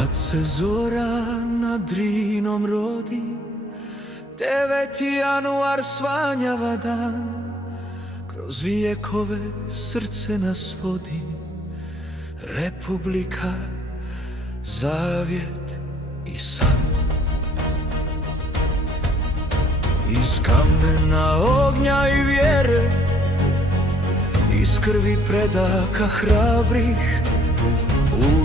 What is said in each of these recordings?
Kad se zora nad Drinom rodi, 9. januar svanjava dan, kroz vijekove srce nas vodi. Republika, zavjet i san. Iz kamena, ognja i vjere, iz krvi predaka hrabrih,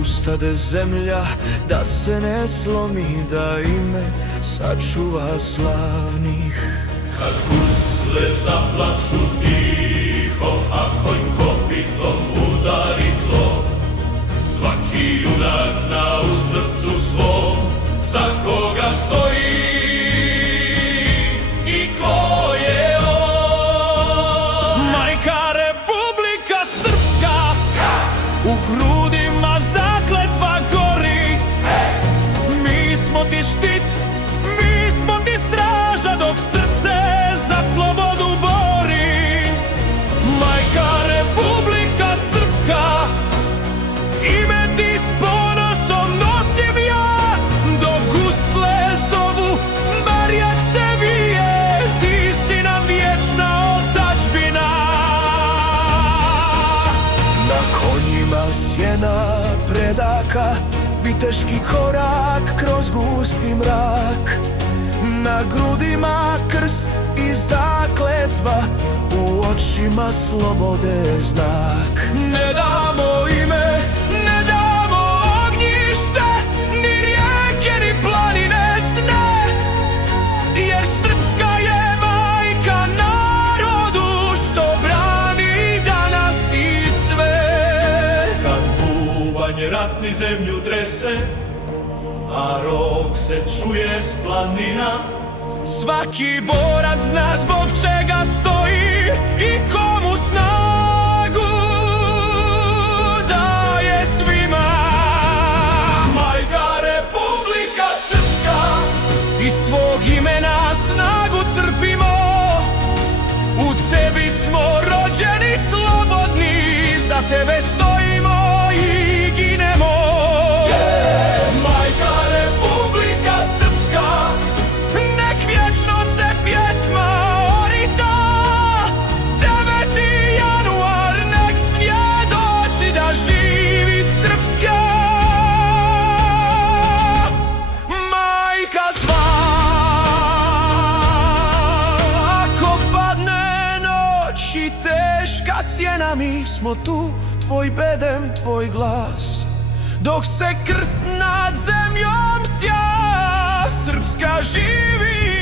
ustade zemlja da se ne slomi, da ime sačuva slavnih. Kad gusle zaplaču tiho, a konj kopitom udari tlo, svaki junak zna u srcu svom za koga stoji i ko je on. Majka Republika Srpska, u grudima zakletva gori. Mi smo ti štit, mi smo ti straža, dok srce za slobodu bori. Majka Republika Srpska, ime ti s ponosom nosim ja. Dok gusle zovu, barjak se vije, ti si nam vječna otadžbina. Na konjima sjena predaka, viteški korak kroz gusti mrak. Na grudima krst i zakletva, u očima slobode znak. Ne damo ime, ne damo ognjište, ni rijeke, ni planine sne, jer Srpska je majka narodu, što brani danas i sve. Kad bubanj ratni zemlju trese, a rog se čuje s planina, svaki borac zna zbog čega stoji i komu snagu daje svima. Majka Republika Srpska, Iz tvog imena snagu crpimo, u tebi smo rođeni slobodni, za tebe stojimo i ginemo. Majka Republika Srpska, Nek vječno se pjesma orita, 9. januar nek svjedoči da živi Srpska majka zva. Ako padne noć i teška sjena, mi smo tu, tvoj bedem, tvoj glas. Dok se krst nad zemljom sja, Srpska živi